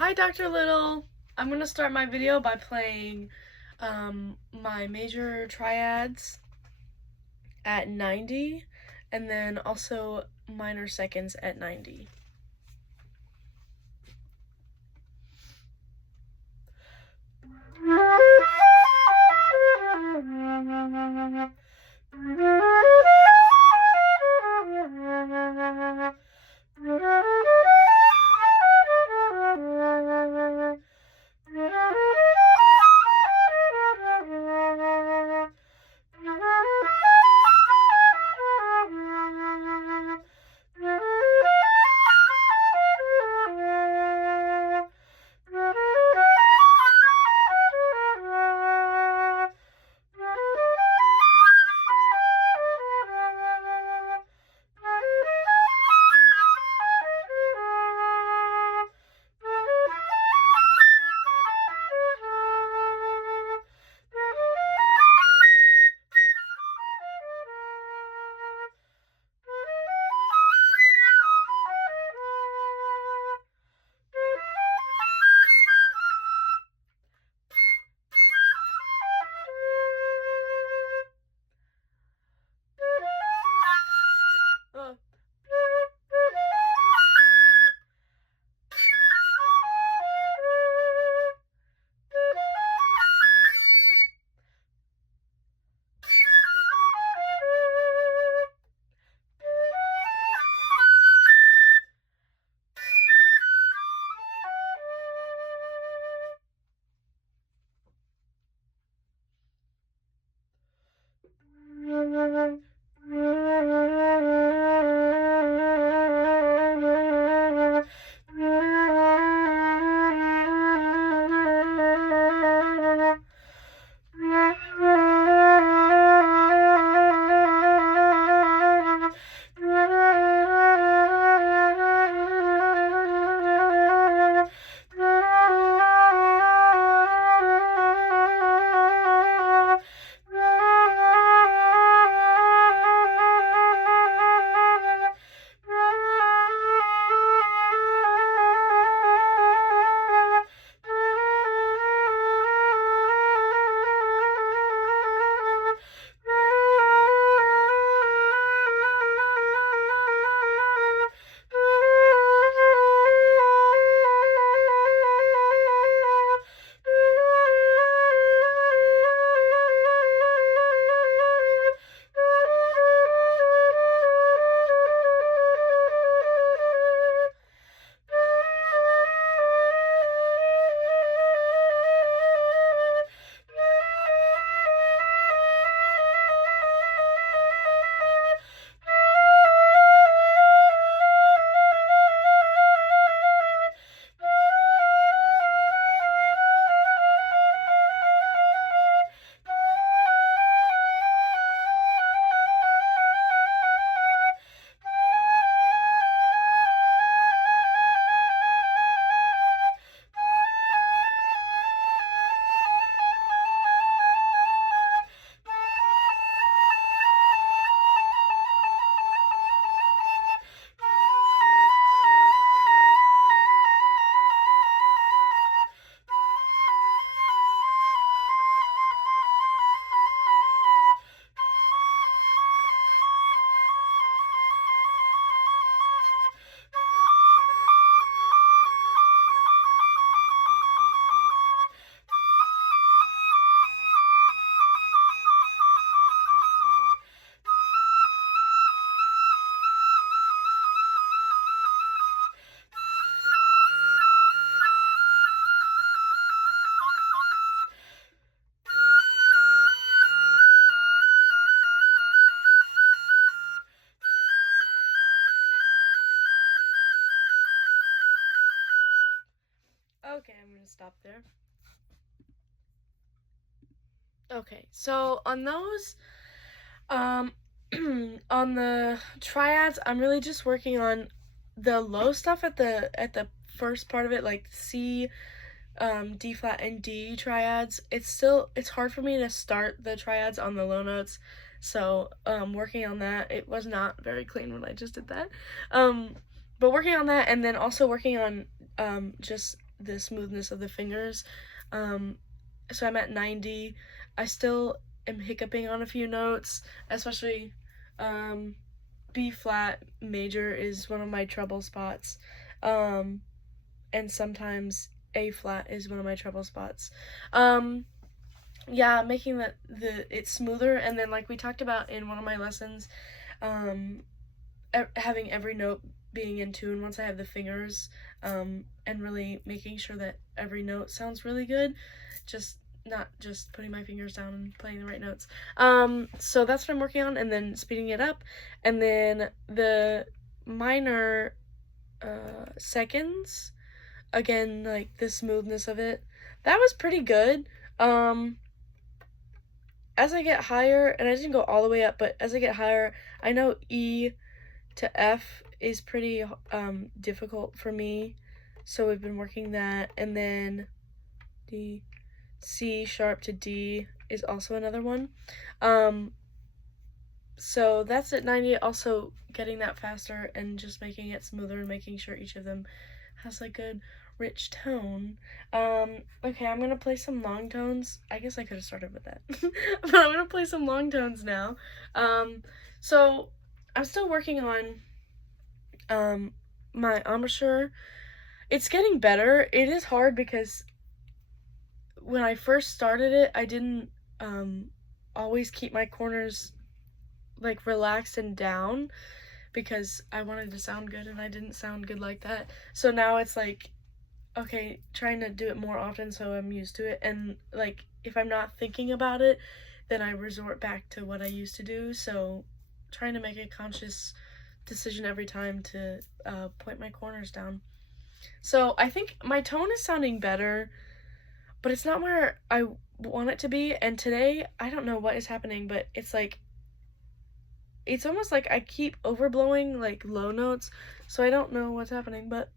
Hi, Dr. Little. I'm going to start my video by playing my major triads at 90 and then also minor seconds at 90. Uh, Okay, I'm going to stop there. Okay, so on those, on the triads, I'm really just working on the low stuff at the first part of it, like C, D flat and D triads. It's hard for me to start the triads on the low notes, so working on that. It was not very clean when I just did that, but working on that, and then also working on just the smoothness of the fingers. So I'm at 90. I still am hiccuping on a few notes, especially B flat major is one of my trouble spots. And sometimes A flat is one of my trouble spots. Yeah, making it smoother, and then like we talked about in one of my lessons, having every note being in tune once I have the fingers, and really making sure that every note sounds really good, not just putting my fingers down and playing the right notes. So that's what I'm working on, and then speeding it up, and then the minor seconds, again, like the smoothness of it, that was pretty good. As I get higher, and I didn't go all the way up, but as I get higher, I know E to F is pretty difficult for me, so we've been working that, and then the C sharp to D is also another one. So that's at 90, also getting that faster and just making it smoother and making sure each of them has like good rich tone. Okay, I'm gonna play some long tones. I guess I could have started with that. But I'm gonna play some long tones now. So I'm still working on my embouchure. It's getting better. It is hard because when I first started it, I didn't always keep my corners like relaxed and down because I wanted to sound good and I didn't sound good like that. So now it's like, okay, trying to do it more often so I'm used to it, and like if I'm not thinking about it, then I resort back to what I used to do. So trying to make a conscious decision every time to point my corners down. So I think my tone is sounding better, but it's not where I want it to be. And today, I don't know what is happening, but it's like, it's almost like I keep overblowing like low notes, so I don't know what's happening, but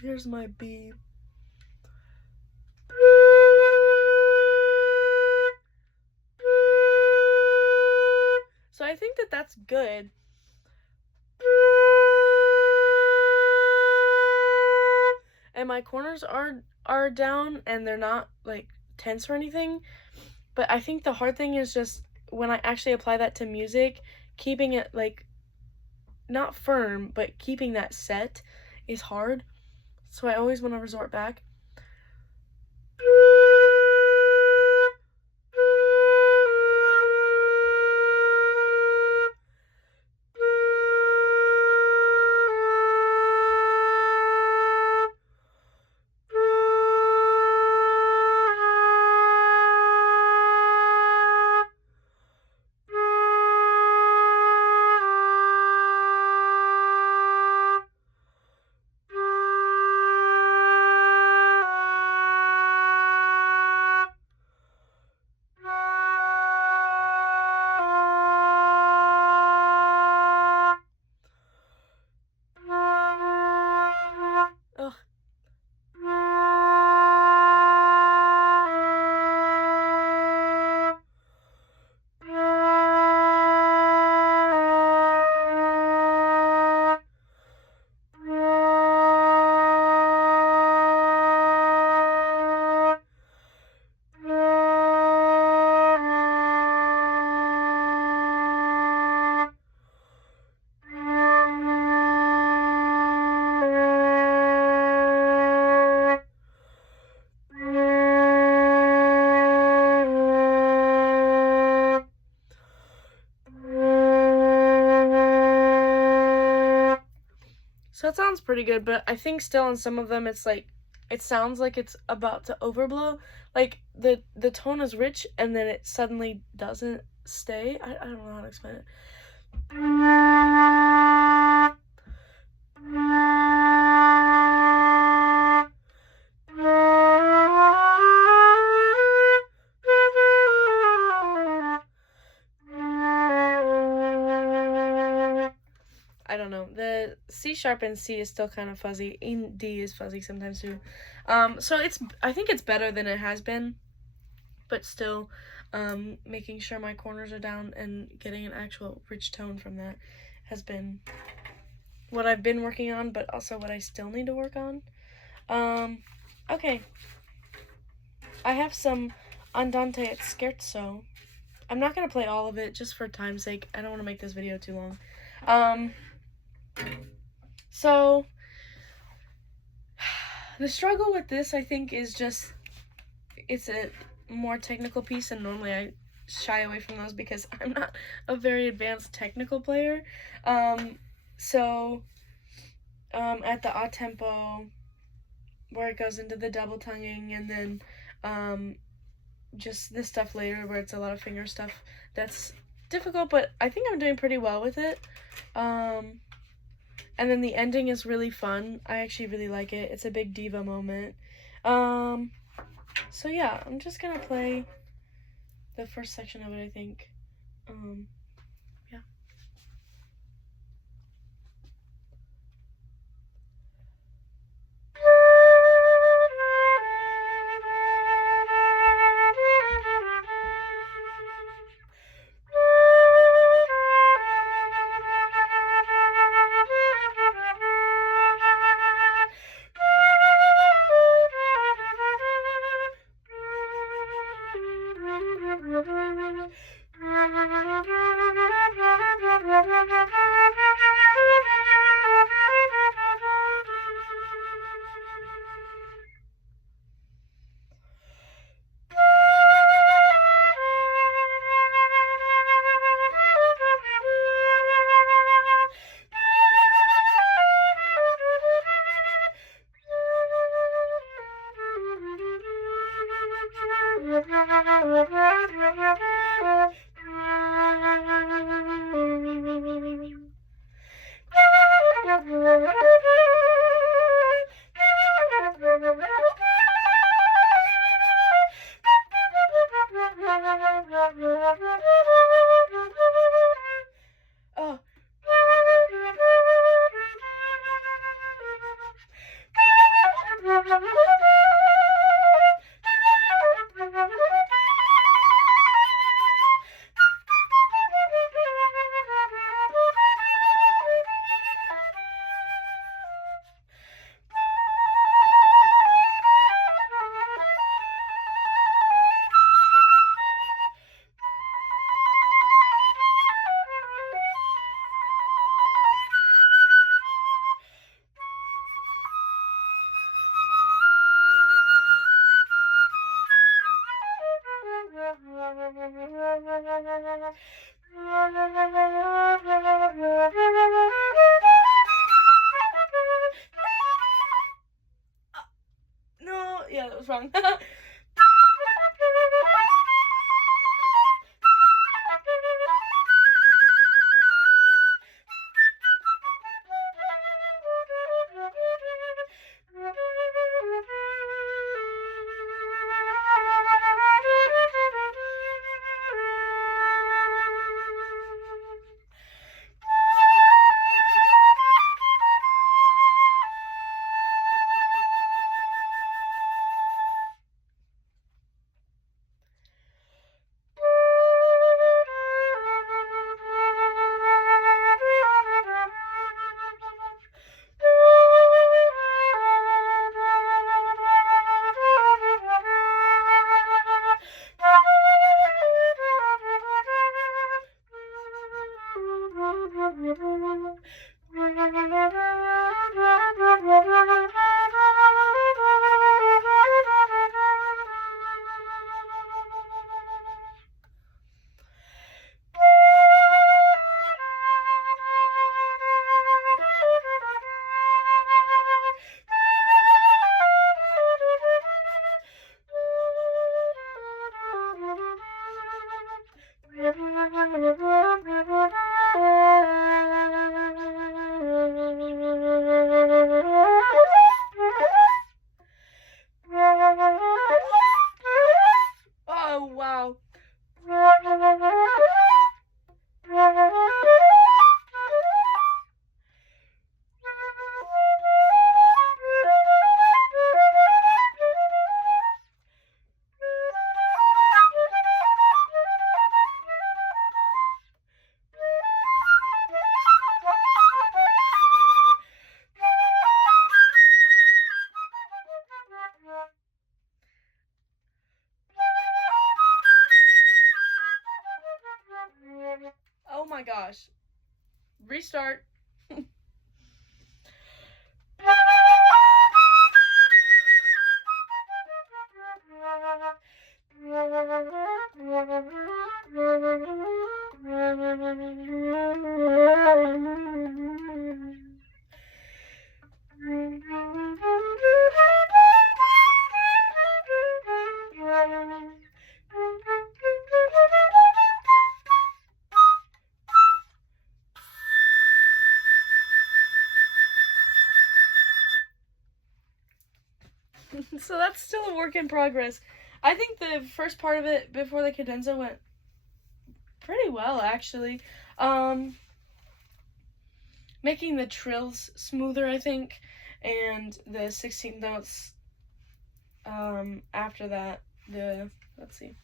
here's my B. So I think that that's good. And my corners are down and they're not like tense or anything, but I think the hard thing is just when I actually apply that to music, keeping it like not firm, but keeping that set is hard. So I always want to resort back. Ugh. So that sounds pretty good, but I think still on some of them it's like it sounds like it's about to overblow. Like the tone is rich and then it suddenly doesn't stay. I don't know how to explain it. I don't know. The C sharp and C is still kind of fuzzy. And D is fuzzy sometimes too. So I think it's better than it has been, but still, making sure my corners are down and getting an actual rich tone from that has been what I've been working on, but also what I still need to work on. Okay. I have some Andante at Scherzo. I'm not gonna play all of it just for time's sake. I don't want to make this video too long. So the struggle with this, I think, is just it's a more technical piece, and normally I shy away from those because I'm not a very advanced technical player. So at the a tempo, where it goes into the double tonguing, and then just this stuff later where it's a lot of finger stuff, that's difficult, but I think I'm doing pretty well with it. And then the ending is really fun. I actually really like it. It's a big diva moment. So yeah, I'm just gonna play the first section of it, I think. Yeah. Oh. No, yeah, that was wrong. Oh my gosh. Restart. So that's still a work in progress. I think the first part of it before the cadenza went pretty well, actually. Making the trills smoother, I think, and the 16th notes after that, let's see.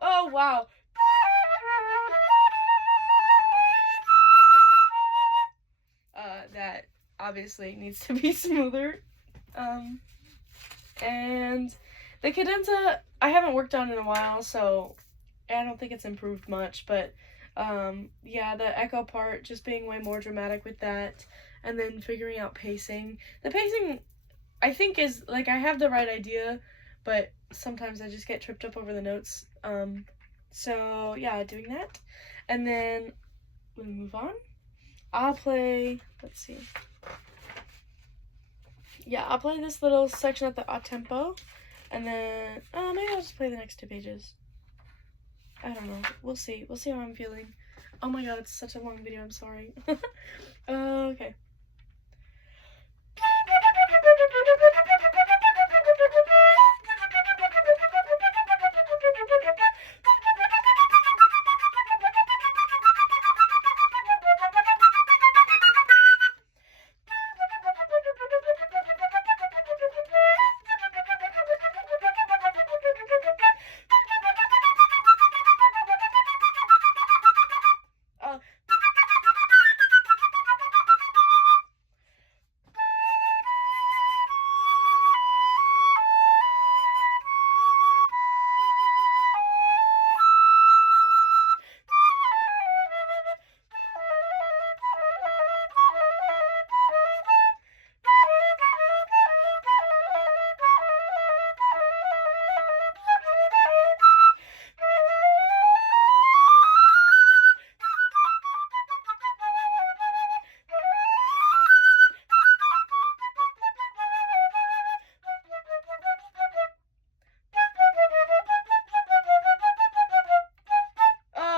Oh, wow. That obviously needs to be smoother. And the cadenza, I haven't worked on in a while, so I don't think it's improved much, but yeah, the echo part, just being way more dramatic with that, and then figuring out pacing. The pacing, I think, is, like, I have the right idea, but sometimes I just get tripped up over the notes. So yeah, doing that. And then we move on. I'll play, let's see. Yeah, I'll play this little section at the odd tempo, and then, maybe I'll just play the next 2 pages. I don't know. We'll see. We'll see how I'm feeling. Oh my god, it's such a long video. I'm sorry. Okay.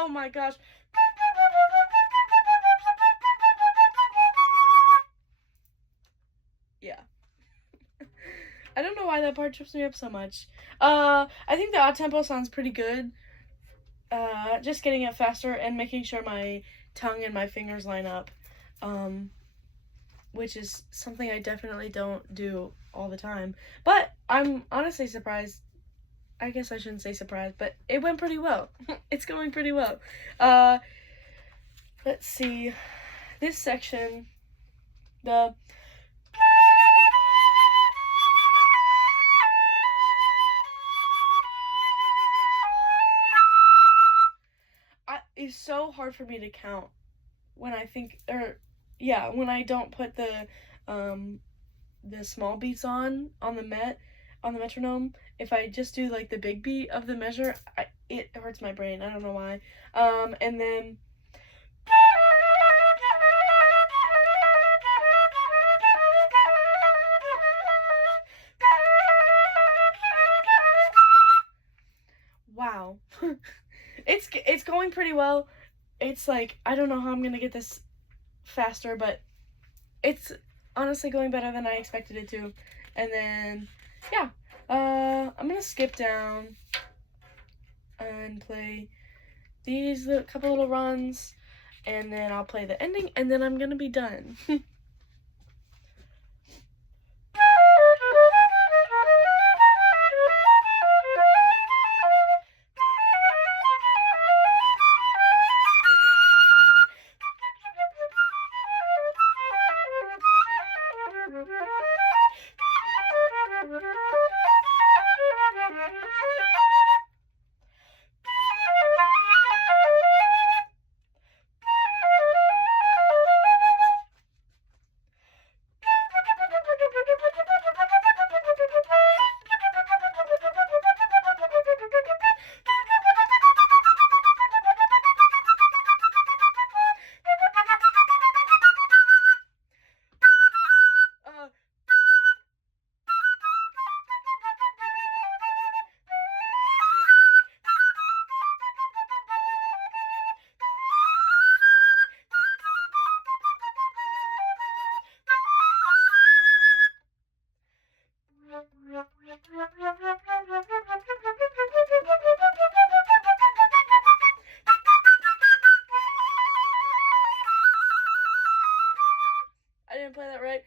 Oh my gosh. Yeah. I don't know why that part trips me up so much. I think the odd tempo sounds pretty good. Just getting it faster and making sure my tongue and my fingers line up. Which is something I definitely don't do all the time. But I'm honestly surprised. I guess I shouldn't say surprised, but it went pretty well. It's going pretty well. Let's see. This section, the is so hard for me to count when I think, or yeah, when I don't put the small beats on the metronome. If I just do like the big beat of the measure, it hurts my brain. I don't know why. And then wow. It's going pretty well. It's like, I don't know how I'm gonna get this faster, but it's honestly going better than I expected it to. And then, yeah, I'm gonna skip down and play these couple little runs, and then I'll play the ending, and then I'm gonna be done. didn't play that right.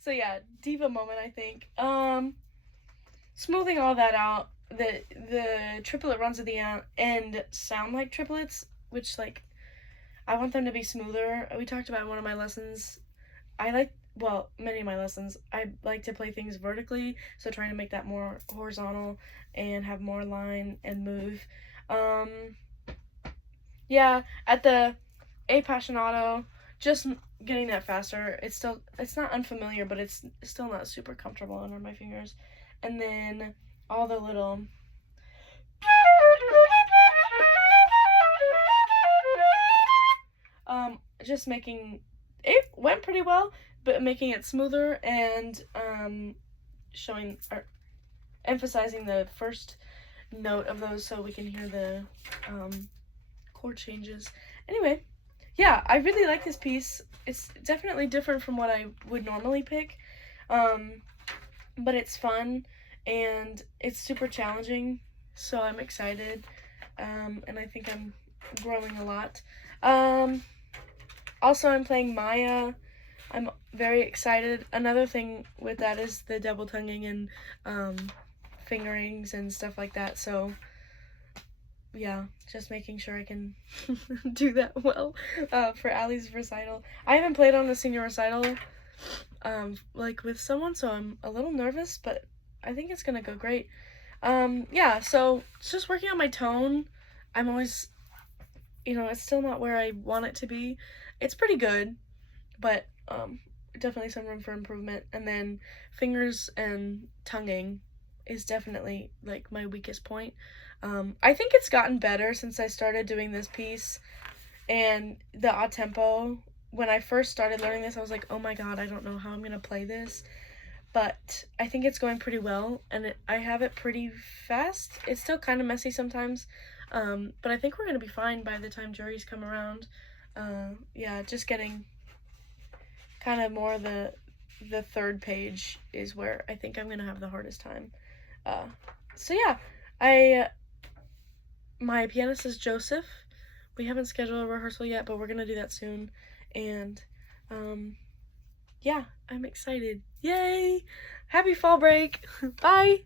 So yeah, diva moment, I think. Smoothing all that out, the triplet runs at the end sound like triplets, which like I want them to be smoother. We talked about in one of my lessons. Many of my lessons, I like to play things vertically, so trying to make that more horizontal and have more line and move. Yeah, at the Appassionato, just getting that faster. It's not unfamiliar, but it's still not super comfortable under my fingers. And then all the little just making it went pretty well, but making it smoother and showing or emphasizing the first note of those so we can hear the chord changes. Anyway, yeah, I really like this piece. It's definitely different from what I would normally pick, but it's fun and it's super challenging, so I'm excited, and I think I'm growing a lot. Also, I'm playing Maya. I'm very excited. Another thing with that is the double tonguing and fingerings and stuff like that, so yeah, just making sure I can do that well for Allie's recital. I haven't played on the senior recital like with someone, so I'm a little nervous, but I think it's gonna go great. Yeah, so it's just working on my tone. I'm always, it's still not where I want it to be. It's pretty good, but definitely some room for improvement. And then fingers and tonguing is definitely like my weakest point. I think it's gotten better since I started doing this piece and the a tempo. When I first started learning this, I was like, oh my god, I don't know how I'm gonna play this, but I think it's going pretty well, and I have it pretty fast. It's still kind of messy sometimes, but I think we're gonna be fine by the time juries come around. Yeah, just getting kind of more the third page is where I think I'm gonna have the hardest time. So yeah, my pianist is Joseph. We haven't scheduled a rehearsal yet, but we're gonna do that soon. And yeah, I'm excited. Yay! Happy fall break. Bye.